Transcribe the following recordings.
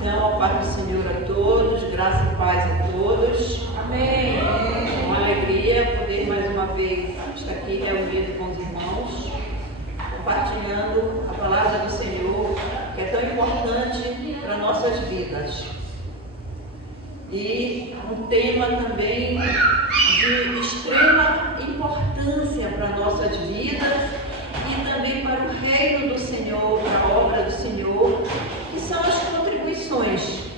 Então, a paz do Senhor a todos, graça e paz a todos. Amém. É uma alegria poder mais uma vez estar aqui reunido com os irmãos, compartilhando a palavra do Senhor, que é tão importante para nossas vidas. E um tema também de extrema importância para nossas vidas e também para o reino do Senhor, para a obra do Senhor, que são as contribuições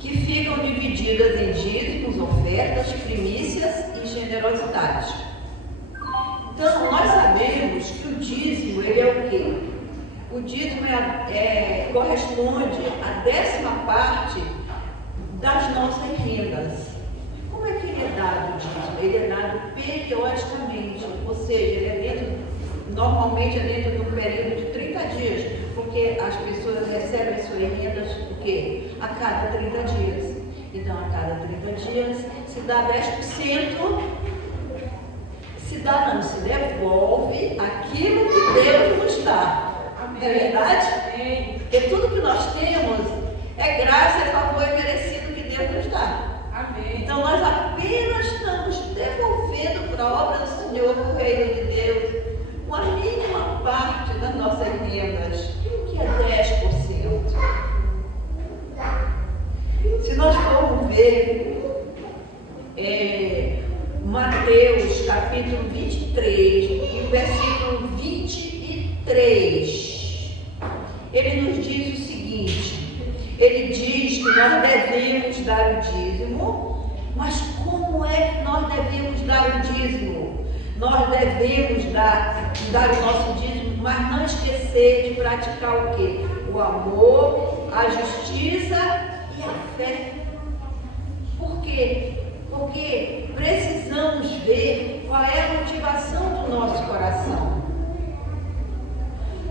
que ficam divididas em dízimos, ofertas, primícias e generosidade. Então, nós sabemos que o dízimo, ele é o quê? O dízimo corresponde à 10ª parte das nossas rendas. Como é que ele é dado o dízimo? Ele é dado periodicamente, ou seja, normalmente é dentro de um período de 30 dias, porque as pessoas recebem suas rendas o quê? A cada 30 dias. Então, a cada 30 dias se dá 10%, se devolve aquilo que Deus nos dá. Não é verdade? Porque tudo que nós temos é graça, é favor e merecido que Deus nos dá. Amém. Então nós apenas estamos devolvendo para a obra do Senhor, para o reino de Deus, uma mínima parte das nossas rendas, que é 10%. Se nós formos ver Mateus capítulo 23, no versículo 23, ele nos diz o seguinte: ele diz que nós devemos dar o dízimo, mas como é que nós devemos dar o dízimo? Nós devemos dar o nosso dízimo, mas não esquecer de praticar o quê? O amor, a justiça e a fé. Por quê? Porque precisamos ver qual é a motivação do nosso coração.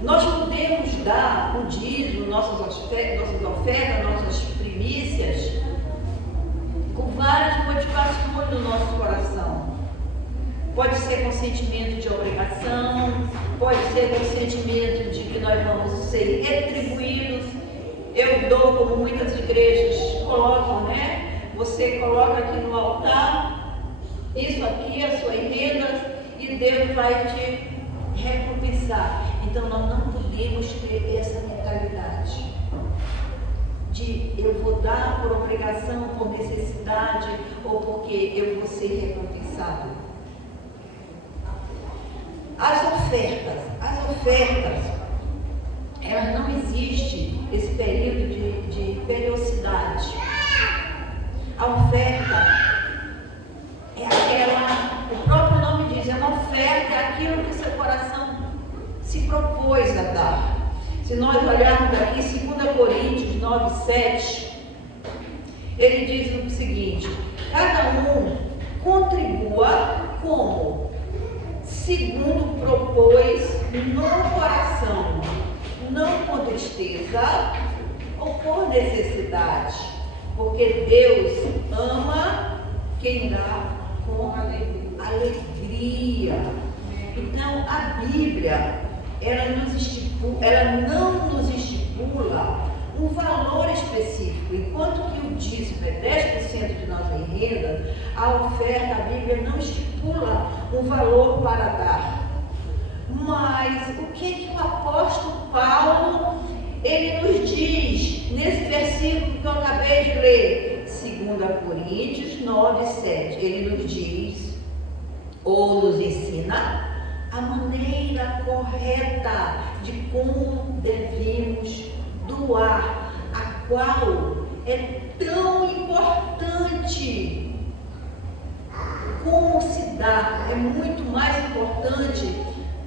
Nós podemos dar o dízimo, nossas ofertas, nossas primícias, com várias motivações no nosso coração. Pode ser com sentimento de obrigação, pode ser com sentimento de que nós vamos ser retribuídos. Eu dou, como muitas igrejas colocam, né? Você coloca aqui no altar, isso aqui, as suas rendas, e Deus vai te recompensar. Então nós não podemos ter essa mentalidade de eu vou dar por obrigação, por necessidade, ou porque eu vou ser recompensado. As ofertas, elas não existem esse período de periodicidade. A oferta é aquela, o próprio nome diz, é uma oferta, é aquilo que seu coração se propôs a dar. Se nós olharmos aqui 2 Coríntios 9:7, ele diz o seguinte: cada um contribua como? Segundo propôs no coração, não com tristeza ou por necessidade, porque Deus ama quem dá com alegria. Então, a Bíblia, ela não nos estipula um valor específico. Enquanto que o dízimo é 10% de nossa renda, a oferta, a Bíblia não estipula um valor para dar. Mas o que o apóstolo Paulo, ele nos diz nesse versículo que eu acabei de ler, 2 Coríntios 9:7, ele nos diz, ou nos ensina, a maneira correta de como devemos doar, a qual é tão importante. Como se dá é muito mais importante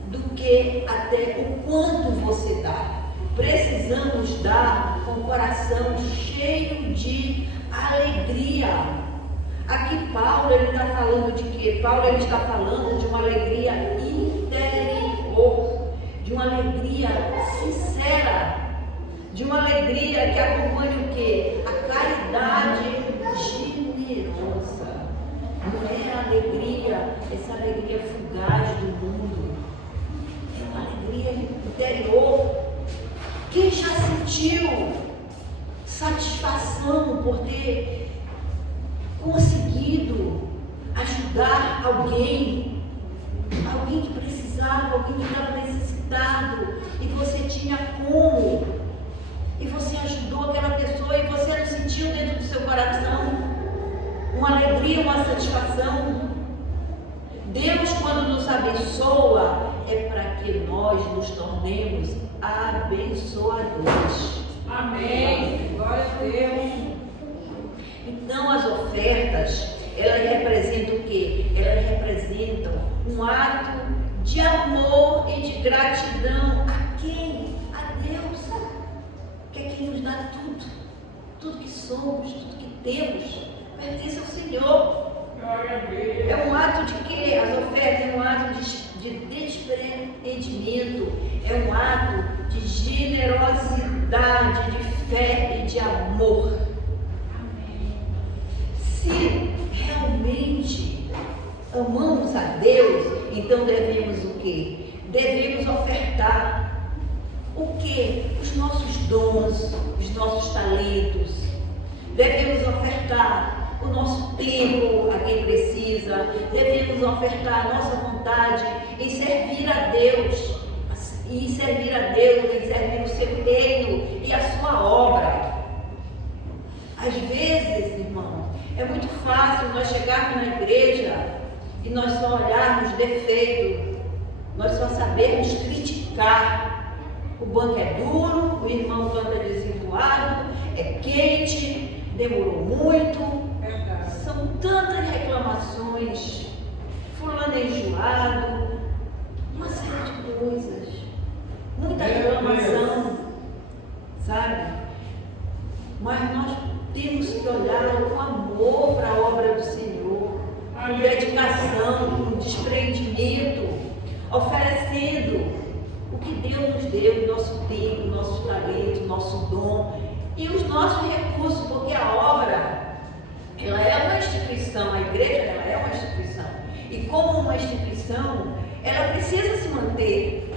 do que até o quanto você dá. Precisamos dar com o coração cheio de alegria. Aqui Paulo, ele está falando de quê? Paulo, ele está falando de uma alegria interior, de uma alegria sincera, de uma alegria que acompanha o quê? A caridade generosa. Não é a alegria, essa alegria fugaz do mundo. É uma alegria interior. Quem já sentiu sentiu satisfação por ter conseguido ajudar alguém que precisava, alguém que estava necessitado, e você tinha como, e você ajudou aquela pessoa, e você não sentiu dentro do seu coração uma alegria, uma satisfação? Deus, quando nos abençoa, é para que nós nos tornemos abençoadores. Amém. Glória a Deus. Então, as ofertas, elas representam o quê? Elas representam um ato de amor e de gratidão a quem? A Deus, que é quem nos dá tudo. Tudo que somos, tudo que temos, pertence ao Senhor. É um ato de que as ofertas é um ato de desprendimento, é um ato de generosidade, de fé e de amor. Se realmente amamos a Deus, então devemos o quê? Devemos ofertar o quê? Os nossos dons, os nossos talentos. Devemos ofertar o nosso tempo a quem precisa. Devemos ofertar a nossa vontade em servir a Deus, em servir o seu reino e a sua obra. Às vezes, irmão, é muito fácil nós chegarmos na igreja e nós só olharmos defeito, nós só sabermos criticar. O banco é duro, o irmão canta desenvoado, é quente, demorou muito. São tantas reclamações, fulano é enjoado, uma série de coisas, muita reclamação, sabe? Mas nós temos que olhar com amor para a obra do Senhor, com dedicação, com desprendimento, oferecendo o que Deus nos deu, o nosso tempo, o nosso talento, o nosso dom e os nossos recursos, porque a obra, ela é uma instituição, a igreja ela é uma instituição, e como uma instituição, ela precisa se manter.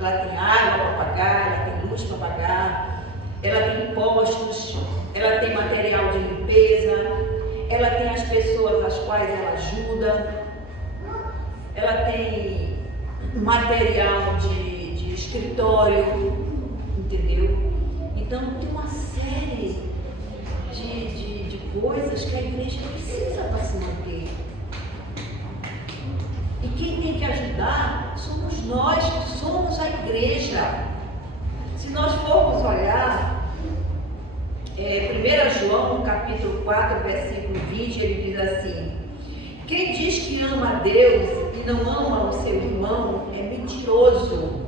Ela tem água para pagar, ela tem luz para pagar, ela tem impostos, ela tem material de limpeza, ela tem as pessoas às quais ela ajuda, ela tem material de escritório, entendeu? Então tem uma série de coisas que a igreja precisa para se manter. E quem tem que ajudar somos nós, que somos a igreja. Se nós formos olhar, 1 João, capítulo 4, versículo 20, ele diz assim: quem diz que ama a Deus e não ama o seu irmão é mentiroso.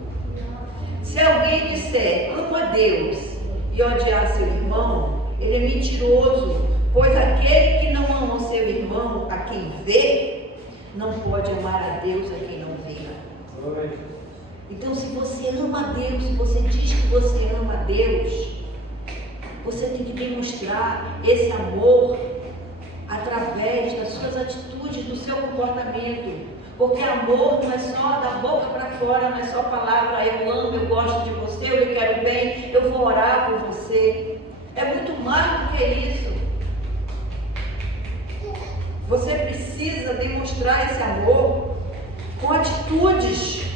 Se alguém disser amo a Deus e odiar seu irmão, ele é mentiroso, pois aquele que não ama o seu irmão, a quem vê, não pode amar a Deus a quem não vê. Então, se você ama a Deus, se você diz que você ama a Deus, você tem que demonstrar esse amor através das suas atitudes, do seu comportamento. Porque amor não é só da boca para fora, não é só palavra, eu amo, eu gosto de você, eu lhe quero bem, eu vou orar por você. É muito mais do que isso. Você precisa demonstrar esse amor com atitudes.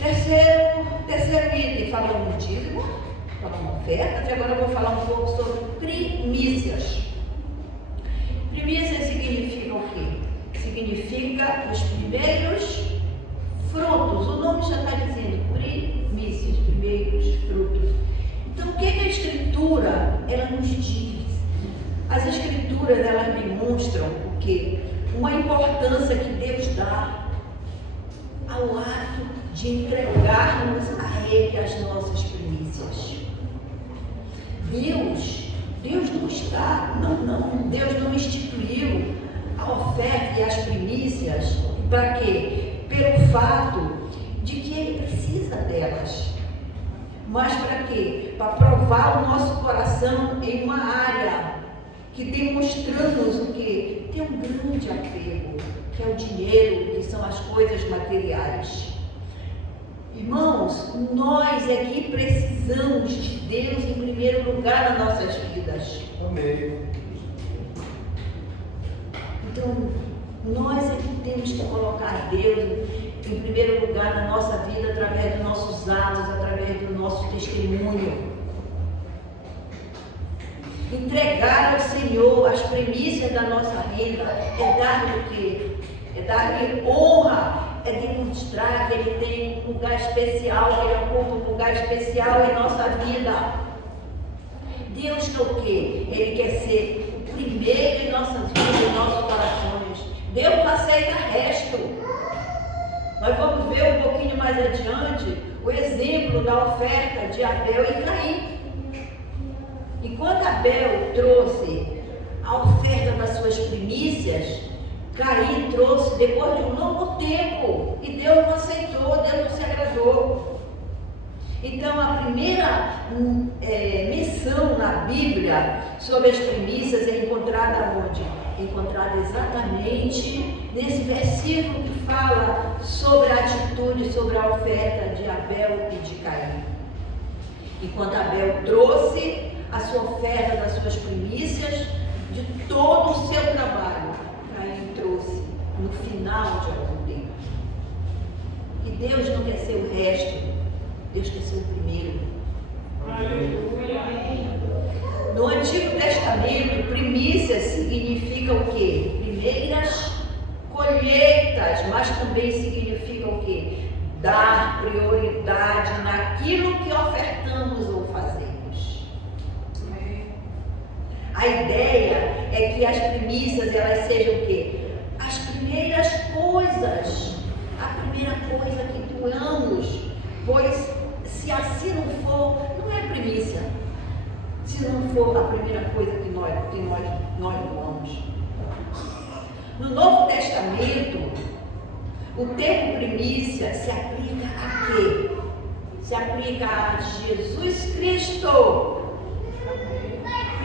Terceiro item, falamos de dízimo, falamos ofertas, e agora eu vou falar um pouco sobre primícias. Primícias significa o quê? Significa os primeiros frutos. O nome já está dizendo primícias, primeiros frutos. Então, o que a Escritura ela nos diz? As Escrituras elas demonstram o quê? Uma importância que Deus dá ao ato de entregarmos a Ele as nossas primícias. Deus não está, Deus não instituiu a oferta e as primícias para quê? Pelo fato de que Ele precisa delas. Mas para quê? Para provar o nosso coração em uma área que demonstramos o quê? Tem um grande apego, que é o dinheiro, que são as coisas materiais. Irmãos, nós é que precisamos de Deus em primeiro lugar nas nossas vidas. Amém. Então, nós é que temos que colocar Deus em primeiro lugar na nossa vida, através dos nossos atos, através do nosso testemunho. Entregar ao Senhor as premissas da nossa renda é dar-lhe o quê? É dar-lhe honra, é demonstrar que Ele tem um lugar especial, que Ele ocupa um lugar especial em nossa vida. Deus quer o quê? Ele quer ser o primeiro em nossas vidas, em nossos corações. Deus não aceita resto. Nós vamos ver um pouquinho mais adiante o exemplo da oferta de Abel e Caim. Enquanto Abel trouxe a oferta das suas primícias, Caim trouxe depois de um longo tempo. E Deus não aceitou, Deus não se agradou. Então a primeira menção na Bíblia sobre as primícias é encontrada onde? Encontrada exatamente nesse versículo que fala sobre a atitude, sobre a oferta de Abel e de Caim. Enquanto Abel trouxe a sua oferta das suas primícias, de todo o seu trabalho, Caim trouxe no final de algum tempo. E Deus não quer ser o resto, Deus quer ser o primeiro. No Antigo Testamento, primícias significa o quê? Primeiras colheitas, mas também significa o quê? Dar prioridade naquilo que ofertamos ou fazemos. A ideia é que as primícias, elas sejam o quê? As primeiras coisas, a primeira coisa que doamos, pois se assim não for, não é primícia. Se não for a primeira coisa que nós doamos. No Novo Testamento, o termo primícia se aplica a quê? Se aplica a Jesus Cristo.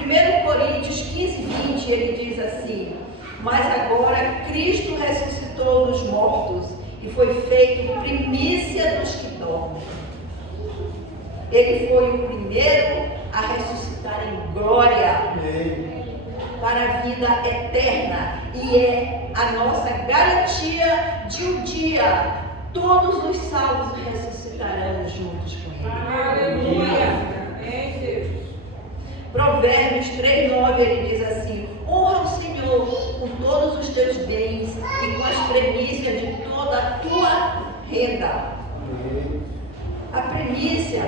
1 Coríntios 15, 20, ele diz assim: mas agora Cristo ressuscitou dos mortos e foi feito primícia dos que dormem. Ele foi o primeiro a ressuscitar em glória para a vida eterna e é a nossa garantia de um dia todos os salvos ressuscitarão juntos com Ele. Aleluia! Amém, Deus. Provérbios 3:9, ele diz assim: honra o Senhor com todos os teus bens e com as primícias de toda a tua renda. A primícia,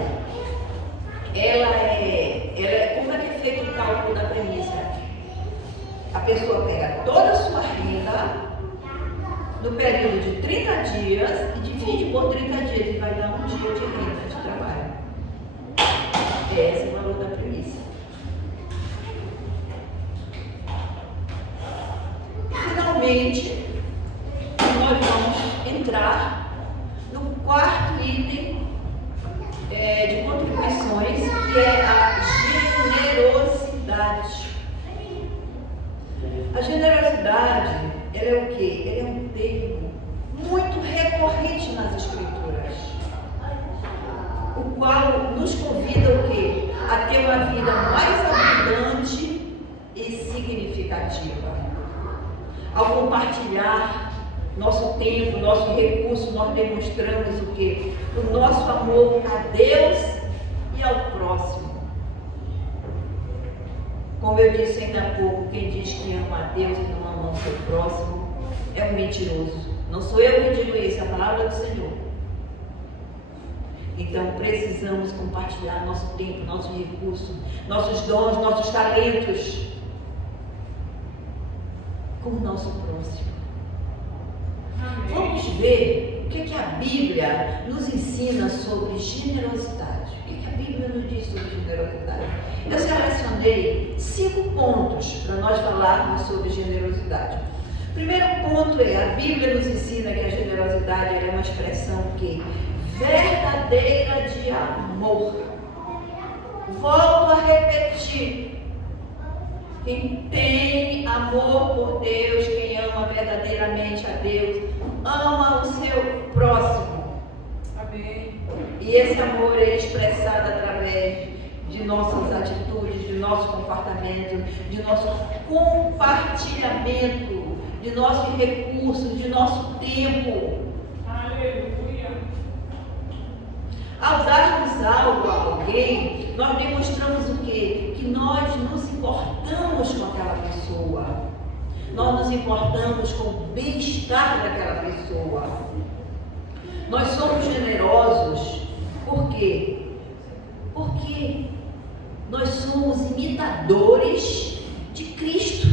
como é que é feito o cálculo da primícia? A pessoa pega toda a sua renda no período de 30 dias e divide por 30 dias e vai dar um dia de renda de trabalho. Esse é o valor da primícia. Finalmente, nós vamos entrar no quarto item de contribuições, que é a generosidade. A generosidade, ela é o quê? Ela é um termo muito recorrente nas Escrituras, o qual nos convida o quê? A ter uma vida mais abundante e significativa. Ao compartilhar nosso tempo, nosso recurso, nós demonstramos o quê? O nosso amor a Deus e ao próximo. Como eu disse ainda há pouco, quem diz que ama a Deus e não ama o seu próximo é um mentiroso. Não sou eu que digo isso, é a palavra do Senhor. Então precisamos compartilhar nosso tempo, nosso recurso, nossos dons, nossos talentos com o nosso próximo. Amém. Vamos ver o que a Bíblia nos ensina sobre generosidade. O que a Bíblia nos diz sobre generosidade? Eu selecionei 5 pontos para nós falarmos sobre generosidade. O primeiro ponto é: a Bíblia nos ensina que a generosidade é uma expressão que verdadeira de amor. Volto a repetir. Quem tem amor por Deus, quem ama verdadeiramente a Deus, ama o seu próximo. Amém. E esse amor é expressado através de nossas atitudes, de nosso comportamento, de nosso compartilhamento, de nossos recursos, de nosso tempo. Aleluia. Ao darmos algo a alguém, nós demonstramos o quê? Que nós nos importamos com aquela pessoa. Nós nos importamos com o bem-estar daquela pessoa. Nós somos generosos. Por quê? Porque nós somos imitadores de Cristo.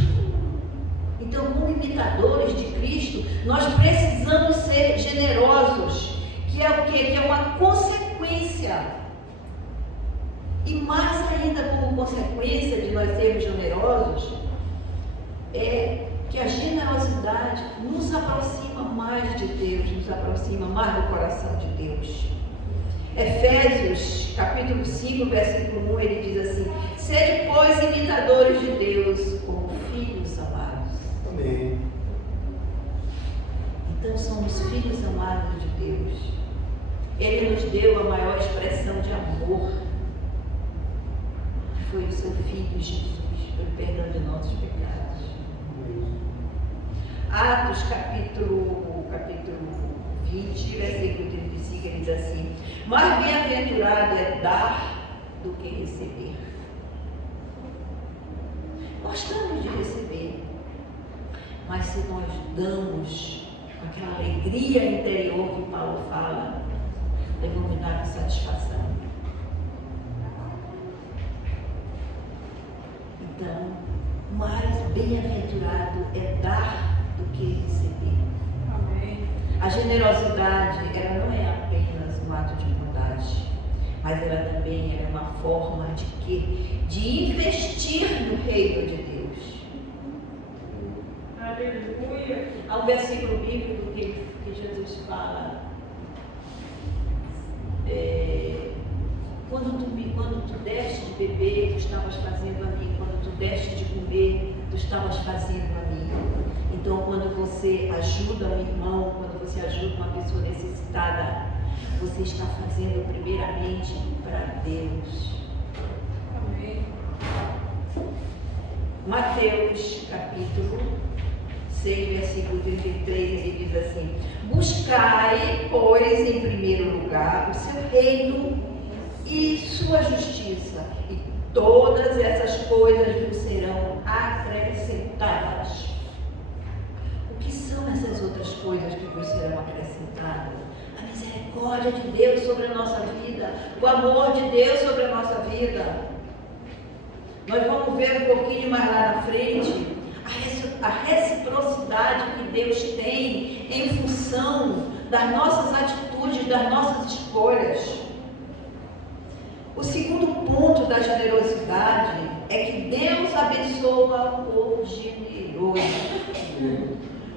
Então, como imitadores de Cristo, nós precisamos ser generosos, que é o quê? Que é uma consequência. E mais ainda, como consequência de nós sermos generosos, é que a generosidade nos aproxima mais de Deus, nos aproxima mais do coração de Deus. Efésios, capítulo 5, versículo 1, ele diz assim: sede, pois, imitadores de Deus, como filhos amados. Amém. Então somos filhos amados de Deus. Ele nos deu a maior expressão de amor, que foi o seu Filho Jesus, pelo perdão de nossos pecados. Atos, capítulo 20, versículo 35, ele diz assim: mais bem-aventurado é dar do que receber. Gostamos de receber, mas se nós damos com aquela alegria interior que Paulo fala, devemos dar com satisfação. Então, mais bem-aventurado é dar do que receber. Amém. A generosidade, ela não é apenas um ato de bondade, mas ela também é uma forma de quê? De investir no reino de Deus. Aleluia. Há um versículo bíblico que Jesus fala, quando tu deste de beber, tu estavas fazendo a mim. Quando tu deste de comer, tu estavas fazendo a mim. Então, quando você ajuda um irmão, quando você ajuda uma pessoa necessitada, você está fazendo primeiramente para Deus. Amém. Mateus, capítulo 6, versículo 33, ele diz assim: buscai, pois, em primeiro lugar o seu reino e sua justiça, e todas essas coisas vos serão acrescentadas. O que são essas outras coisas que vos serão acrescentadas? A misericórdia de Deus sobre a nossa vida, o amor de Deus sobre a nossa vida. Nós vamos ver um pouquinho mais lá na frente a reciprocidade que Deus tem em função das nossas atitudes, das nossas escolhas. O segundo ponto da generosidade é que Deus abençoa o generoso.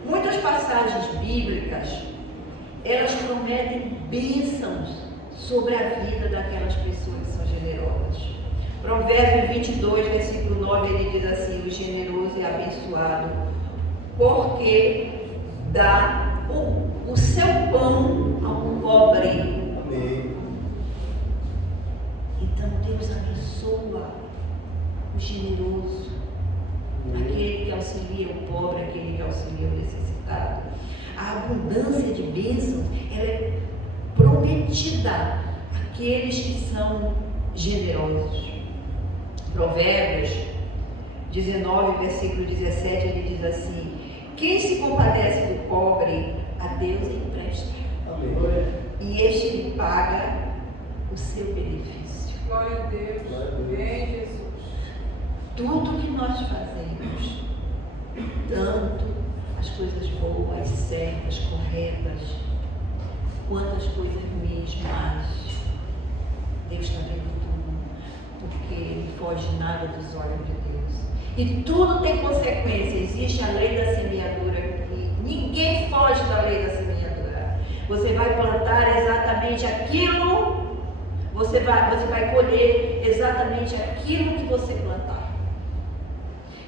Muitas passagens bíblicas, elas prometem bênçãos sobre a vida daquelas pessoas que são generosas. Provérbio 22, versículo 9, ele diz assim: o generoso é abençoado, porque dá o seu pão a um pobre. Amém. Então Deus abençoa o generoso, aquele que auxilia o pobre, aquele que auxilia o necessitado. A abundância de bênçãos, ela é prometida àqueles que são generosos. Provérbios 19, versículo 17, ele diz assim: quem se compadece do pobre, a Deus empresta, Amém. e este lhe paga o seu benefício. Glória a Deus. Bem, Jesus. Tudo que nós fazemos, tanto as coisas boas, certas, corretas, quanto as coisas ruins, mas Deus está vendo tudo, porque Ele foge nada dos olhos de Deus. E tudo tem consequência. Existe a lei da semeadura, que ninguém foge da lei da semeadura. Você vai plantar exatamente aquilo, você vai colher exatamente aquilo que você plantar.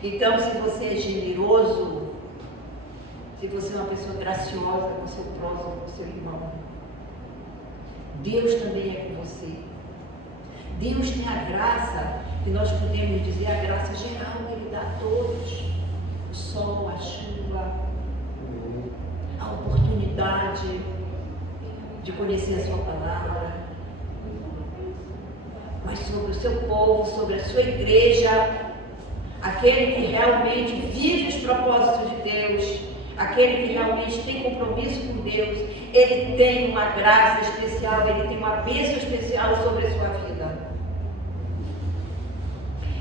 Então, se você é generoso, se você é uma pessoa graciosa com seu próximo, com seu irmão, Deus também é com você. Deus tem a graça, que nós podemos dizer a graça geral que Ele dá a todos. O sol, a chuva, a oportunidade de conhecer a sua palavra. Mas sobre o seu povo, sobre a sua igreja, aquele que realmente vive os propósitos de Deus, aquele que realmente tem compromisso com Deus, ele tem uma graça especial, ele tem uma bênção especial sobre a sua vida.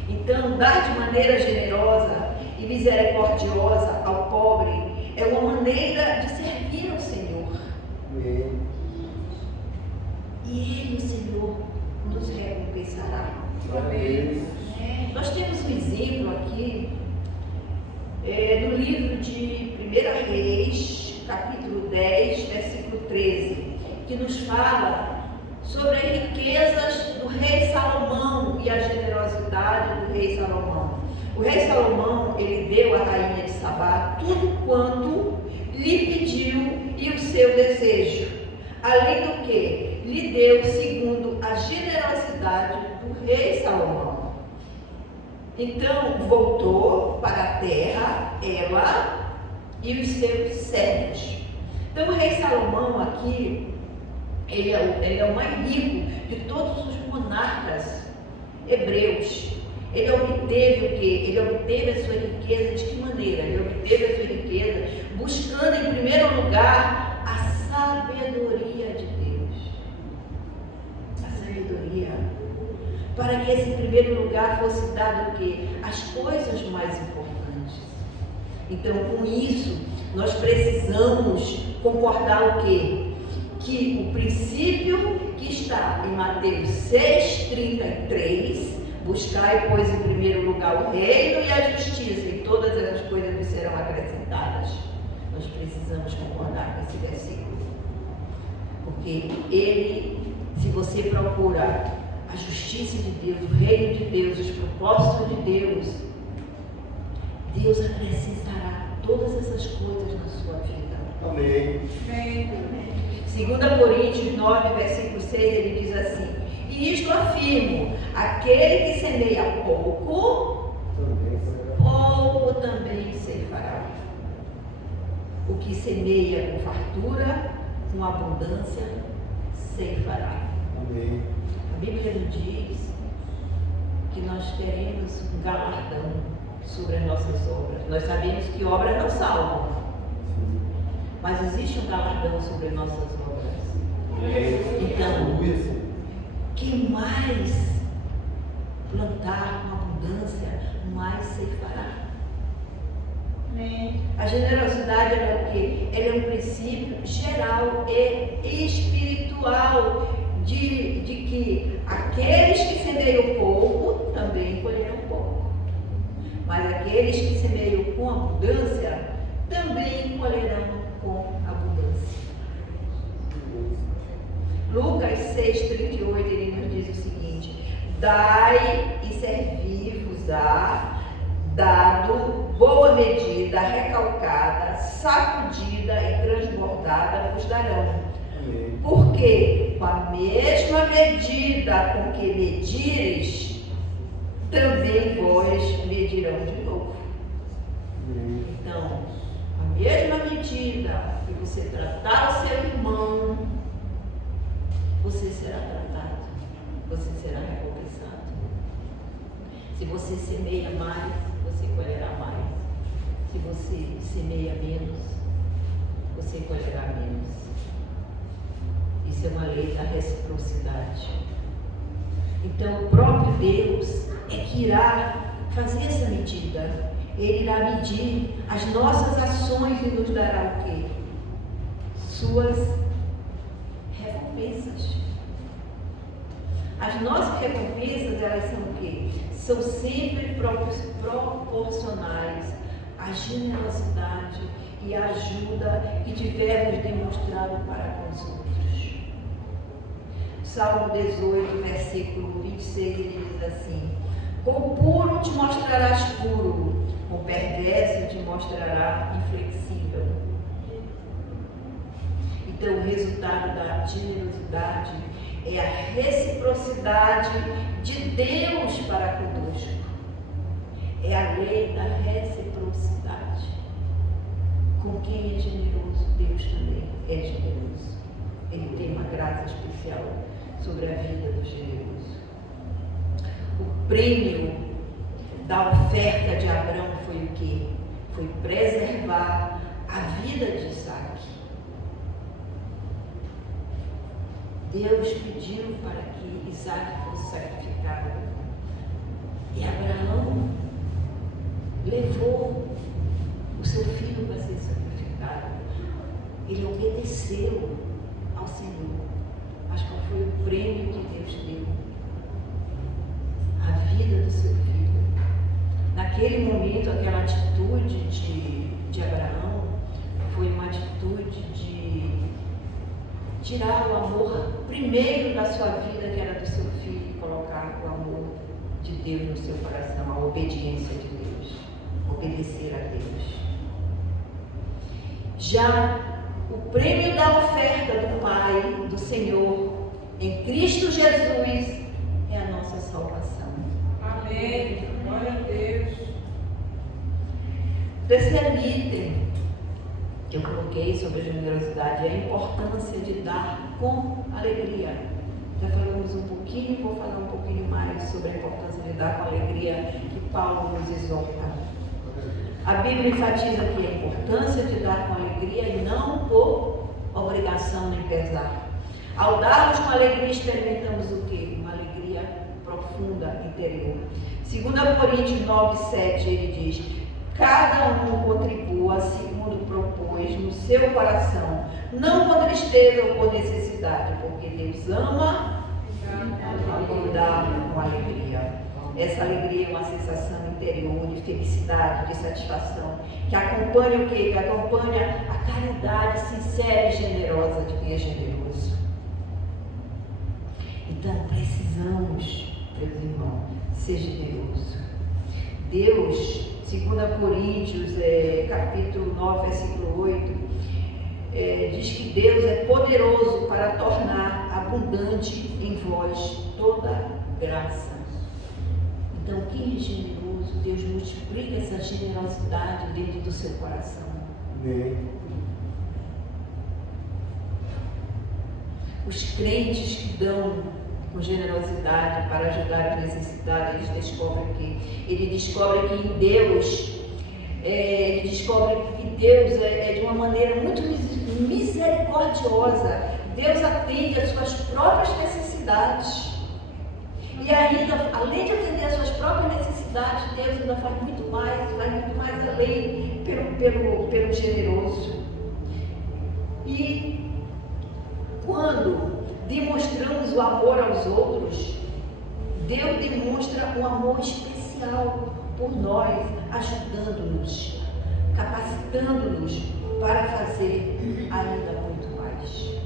Então, dar de maneira generosa e misericordiosa ao pobre é uma maneira de servir ao Senhor. Amém. E Ele, o Senhor, nos recompensará. Amém. Nós temos um exemplo aqui no livro de 1 Reis, capítulo 10, versículo 13, que nos fala sobre as riquezas do rei Salomão e a generosidade do rei Salomão. O rei Salomão, ele deu à rainha de Sabá tudo quanto lhe pediu e o seu desejo, além do que lhe deu segundo a generosidade do rei Salomão. Então voltou para a terra, ela e os seus servos. Então o rei Salomão aqui, ele é o mais rico de todos os monarcas hebreus. Ele obteve o quê? Ele obteve a sua riqueza de que maneira? Ele obteve a sua riqueza buscando em primeiro lugar a sabedoria de Deus. A sabedoria. Para que esse primeiro lugar fosse dado o quê? As coisas mais importantes. Então, com isso, nós precisamos concordar o quê? Que o princípio que está em Mateus 6,33, buscai, pois, em primeiro lugar o reino e a justiça, e todas essas coisas lhe serão acrescentadas. Nós precisamos concordar com esse versículo. Porque ele, se você procura a justiça de Deus, o reino de Deus, os propósitos de Deus, Deus acrescentará todas essas coisas na sua vida. Amém. 2 Coríntios 9, versículo 6, ele diz assim: e isto afirmo, aquele que semeia pouco, pouco também ceifará. O que semeia com fartura, com abundância, ceifará. Amém. A Bíblia nos diz que nós teremos um galardão sobre as nossas obras. Nós sabemos que obras não salvam, mas existe um galardão sobre as nossas obras. Então, quem mais plantar com abundância, mais ceifará. A generosidade é o quê? Ela é um princípio geral e espiritual de que aqueles que semeiam pouco também colherão pouco, mas aqueles que semeiam com abundância também colherão com abundância. Lucas 6,38, ele nos diz o seguinte: dai e servir-vos-á, dado, boa medida, recalcada, sacudida e transbordada vos darão. Porque com a mesma medida com que medires, também vós medirão de novo. Então, a mesma medida que você tratar o seu irmão, você será tratado, você será recompensado. Se você semeia mais, você colherá mais. Se você semeia menos, você colherá menos. Isso é uma lei da reciprocidade. Então, o próprio Deus é que irá fazer essa medida. Ele irá medir as nossas ações e nos dará o quê? Suas recompensas. As nossas recompensas, elas são o quê? São sempre proporcionais à generosidade e à ajuda que tivermos demonstrado para com os outros. Salmo 18, versículo 26, ele diz assim: Com puro te mostrarás puro, com perverso te mostrará inflexível. Então, o resultado da generosidade é a reciprocidade de Deus para conosco. É a lei da reciprocidade. Com quem é generoso, Deus também é generoso. Ele tem uma graça especial sobre a vida do generoso. O prêmio da oferta de Abraão foi o quê? Foi preservar a vida de Isaac. Deus pediu para que Isaac fosse sacrificado. E Abraão levou o seu filho para ser sacrificado. Ele obedeceu ao Senhor. Mas qual foi o prêmio que Deus deu? A vida do seu filho. Naquele momento, aquela atitude de Abraão foi uma atitude de tirar o amor primeiro da sua vida, que era do seu filho, e colocar o amor de Deus no seu coração, a obediência de Deus, obedecer a Deus. Já o prêmio da oferta do Pai, do Senhor, em Cristo Jesus, é a nossa salvação. Amém. Glória a Deus. Terceiro item que eu coloquei sobre a generosidade é a importância de dar com alegria. Já falamos um pouquinho, vou falar um pouquinho mais sobre a importância de dar com alegria que Paulo nos exorta. A Bíblia enfatiza aqui a importância de dar com alegria e não por obrigação nem pesar. Ao darmos com alegria, experimentamos o quê? Uma alegria profunda, interior. 2 Coríntios 9:7, ele diz: cada um contribua segundo propôs no seu coração, não com tristeza ou por necessidade, porque Deus ama e dá com alegria. Essa alegria é uma sensação interior de felicidade, de satisfação, que acompanha o quê? Que acompanha a caridade sincera e generosa de quem é generoso. Então, precisamos, meus irmãos, ser generoso. Deus, 2 Coríntios, capítulo 9, versículo 8, diz que Deus é poderoso para tornar abundante em vós toda graça. Então, quem é generoso, Deus multiplica essa generosidade dentro do seu coração. Amém. Os crentes que dão com generosidade para ajudar os necessitados, eles descobrem que em Deus, ele descobre que Deus é de uma maneira muito misericordiosa. Deus atende às suas próprias necessidades. E ainda, além de atender às suas próprias necessidades, Deus ainda faz muito mais além pelo generoso. E quando demonstramos o amor aos outros, Deus demonstra um amor especial por nós, ajudando-nos, capacitando-nos para fazer ainda muito mais.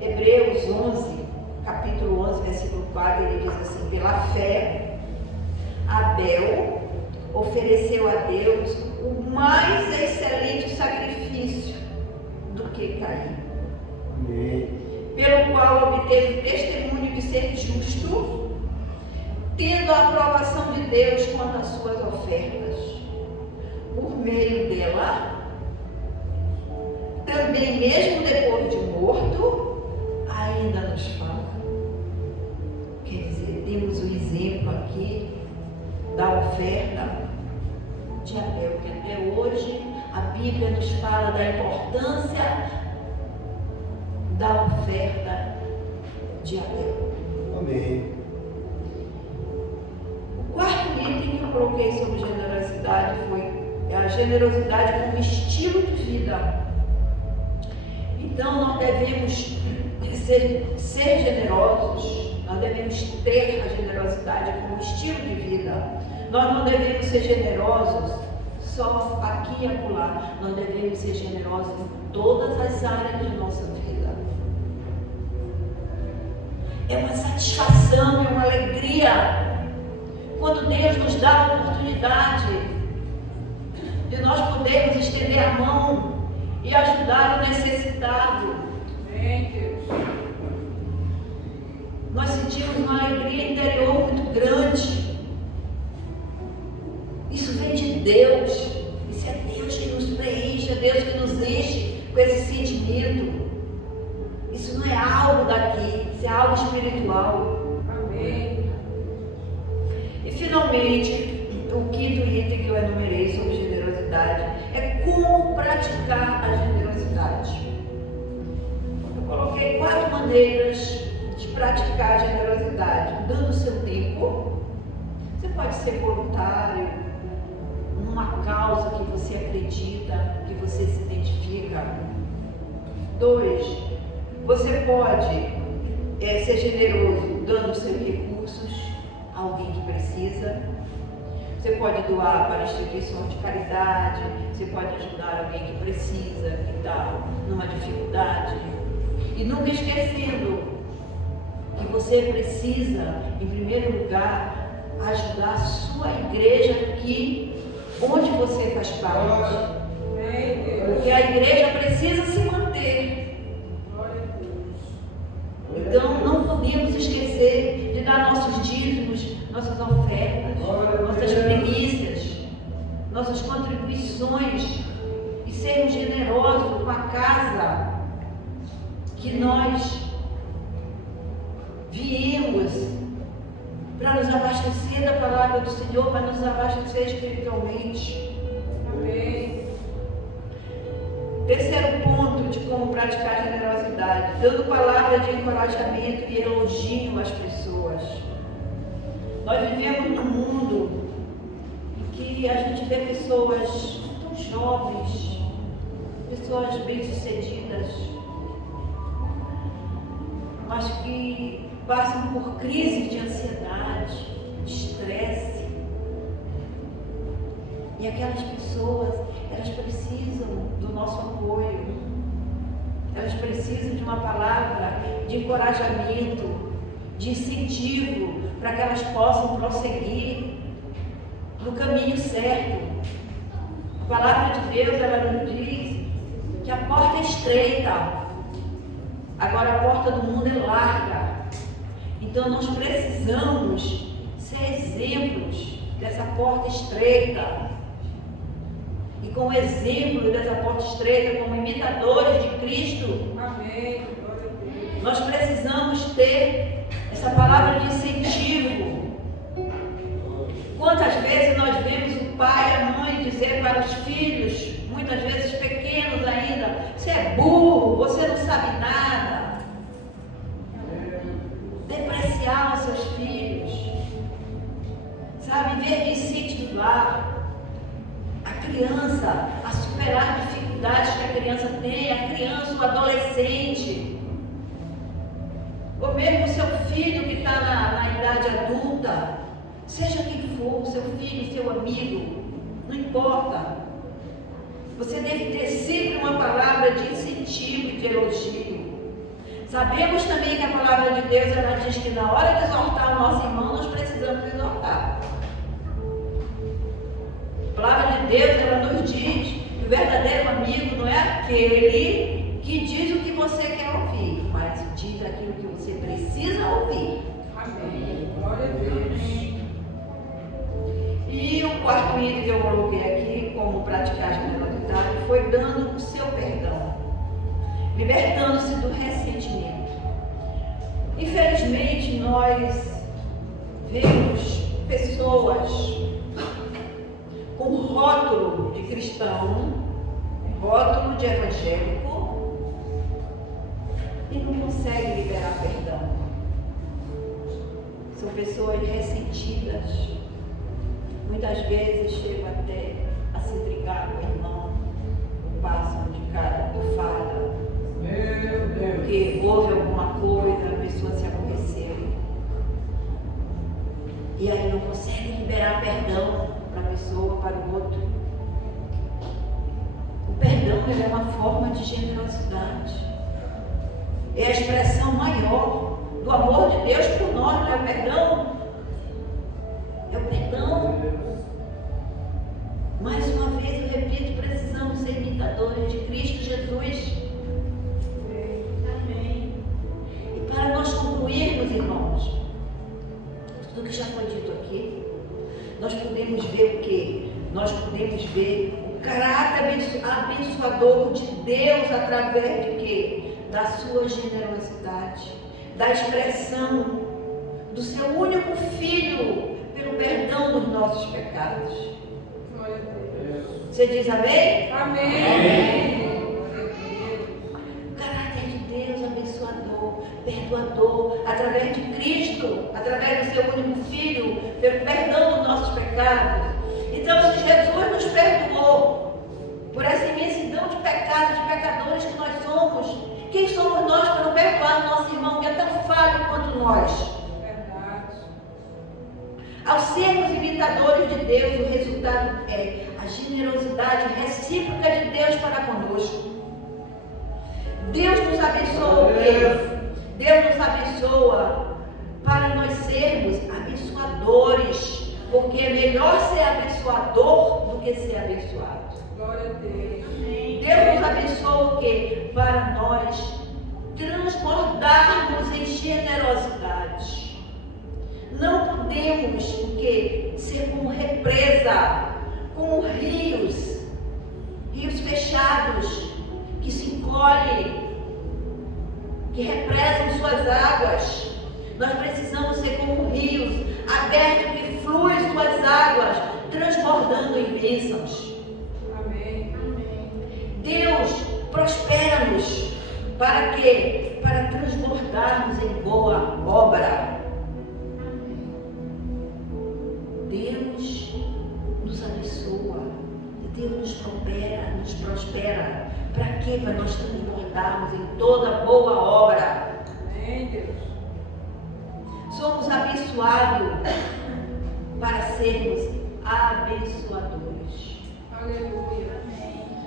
Hebreus 11, capítulo 11, versículo 4, ele diz assim: pela fé, Abel ofereceu a Deus o mais excelente sacrifício do que Caim. Amém. Pelo qual obteve testemunho de ser justo, tendo a aprovação de Deus quanto às suas ofertas. Por meio dela, também mesmo depois de morto, ainda nos fala. Quer dizer, temos o exemplo aqui da oferta de Abel, que até hoje a Bíblia nos fala da importância da oferta de Abel. Amém. O quarto item que eu coloquei sobre generosidade foi a generosidade como estilo de vida. Então nós devemos ser generosos, nós devemos ter a generosidade como estilo de vida. Nós não devemos ser generosos só aqui e acolá, nós devemos ser generosos em todas as áreas de nossa vida. É uma satisfação, é uma alegria Quando Deus nos dá a oportunidade de nós podermos estender a mão e ajudar o necessitado. Amém, Deus. Nós sentimos uma alegria interior muito grande. Isso vem de Deus. Isso é Deus que nos preenche, é Deus que nos enche com esse sentimento. Isso não é algo daqui, isso é algo espiritual. Amém. E finalmente, o quinto item que eu enumerei sobre generosidade é como praticar a generosidade. Eu coloquei 4 maneiras de praticar a generosidade, dando o seu tempo. Você pode ser voluntário numa causa que você acredita, que você se identifica. 2, você pode ser generoso dando os seus recursos a alguém que precisa. Você pode doar para instituições de caridade, você pode ajudar alguém que precisa, que está numa dificuldade. E nunca esquecendo que você precisa, em primeiro lugar, ajudar a sua igreja aqui, onde você faz parte. Porque a igreja precisa se manter. Então não podemos esquecer de dar nossos dízimos, nossas ofertas, nossas primícias, nossas contribuições e sermos generosos com a casa que nós viemos para nos abastecer da palavra do Senhor, para nos abastecer espiritualmente. Amém. Terceiro ponto de como praticar a generosidade, dando palavra de encorajamento e elogio às pessoas. Nós vivemos num mundo em que a gente vê pessoas tão jovens, pessoas bem-sucedidas, mas que passam por crises de ansiedade, de estresse. E aquelas pessoas, elas precisam do nosso apoio, elas precisam de uma palavra de encorajamento, de incentivo, para que elas possam prosseguir no caminho certo. A palavra de Deus, ela nos diz que a porta é estreita, agora a porta do mundo é larga. Então nós precisamos ser exemplos dessa porta estreita. E com o exemplo dessa porta estreita, como imitadores de Cristo, Amém. nós precisamos ter essa palavra de incentivo. Quantas vezes nós vemos o pai e a mãe dizer para os filhos, muitas vezes pequenos ainda: você é burro, você não sabe nada. Depreciar os seus filhos, sabe, em vez de incentivar a criança a superar dificuldades que a criança tem, a criança, o adolescente, ou mesmo o seu filho que está na idade adulta, seja quem for, seu filho, seu amigo, não importa. Você deve ter sempre uma palavra de incentivo e de elogio. Sabemos também que a palavra de Deus, ela diz que na hora de exortar o nosso irmão, nós precisamos exortar. A palavra de Deus, ela nos diz que o verdadeiro amigo não é aquele que diz o que você quer ouvir, mas diz aquilo que você precisa ouvir. Amém. Glória a Deus. E o quarto item que eu coloquei aqui, como praticar a generosidade, foi dando o seu perdão, libertando-se do ressentimento. Infelizmente, nós vemos pessoas com rótulo de cristão, rótulo de evangélico, e não conseguem liberar perdão. São pessoas ressentidas. Muitas vezes chegam até a se intrigar com o irmão, passam de cara de farda, porque houve alguma coisa, a pessoa se aborreceu. E aí não conseguem liberar perdão para a pessoa, para o outro. O perdão, ele é uma forma de generosidade. É a expressão maior do amor de Deus por nós, não é o perdão? É o perdão. Mais uma vez eu repito, precisamos ser imitadores de Cristo Jesus. Amém. E para nós concluirmos, irmãos, tudo que já foi dito aqui, nós podemos ver o quê? Nós podemos ver o caráter abençoador de Deus através de quê? Da sua generosidade, da expressão do seu único Filho pelo perdão dos nossos pecados. Glória a Deus. Você diz amém? Amém. O caráter de Deus abençoador, perdoador, através de Cristo, através do seu único Filho, pelo perdão dos nossos pecados. Então, se Jesus nos perdoou por essa imensidão de pecados, de pecadores que nós somos, quem somos nós para não perdoar o nosso irmão que é tão falho quanto nós? Verdade. Ao sermos imitadores de Deus, o resultado é a generosidade recíproca de Deus para conosco. Deus nos abençoa o quê? Deus nos abençoa para nós sermos abençoadores, porque é melhor ser abençoador do que ser abençoado. Glória a Deus. Deus nos abençoa o quê? Para nós transbordarmos em generosidade. Não podemos o quê? Ser como represa, como rios fechados, que se encolhem, que represam suas águas. Nós precisamos ser como rios abertos que fluem suas águas, transbordando em bênçãos. Amém. Deus prospera-nos para quê? Para transbordarmos em boa obra. Deus nos abençoa, Deus nos prospera. Para quê? Para nós transbordarmos em toda boa obra. Amém, Deus. Somos abençoados para sermos abençoadores. Aleluia.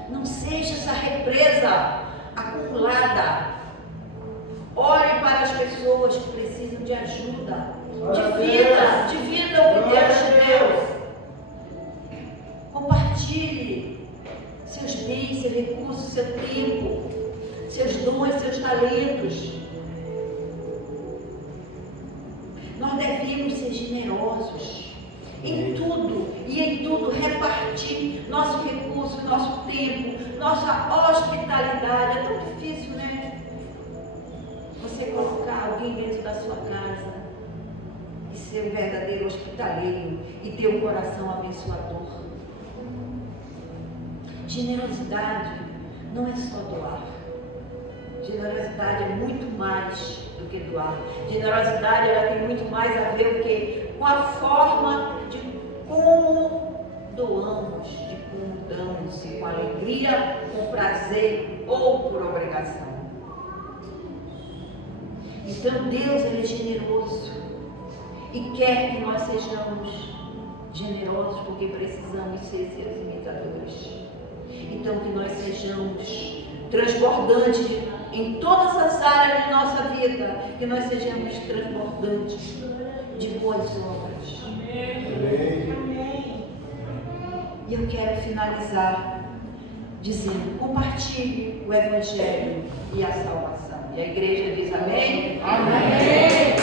Não seja essa represa acumulada. Olhe para as pessoas que precisam de ajuda. Divida o que Deus te deu. Compartilhe seus bens, seus recursos, seu tempo, seus dons, seus talentos. Nós devemos ser generosos em tudo e em tudo repartir nosso recurso, nosso tempo, nossa hospitalidade. É tão difícil, né? Você colocar alguém dentro da sua casa e ser um verdadeiro hospitaleiro e ter um coração abençoador. Generosidade não é só doar. Generosidade é muito mais do que doar. Generosidade ela tem muito mais a ver o quê? Com a forma de como doamos, de como damos, se com alegria, com prazer ou por obrigação. Então Deus ele é generoso e quer que nós sejamos generosos porque precisamos ser seus imitadores. Então que nós sejamos transbordantes em todas as áreas de nossa vida, que nós sejamos transbordantes de boas obras. Amém. E eu quero finalizar dizendo, compartilhe o Evangelho e a salvação. E a igreja diz amém? Amém.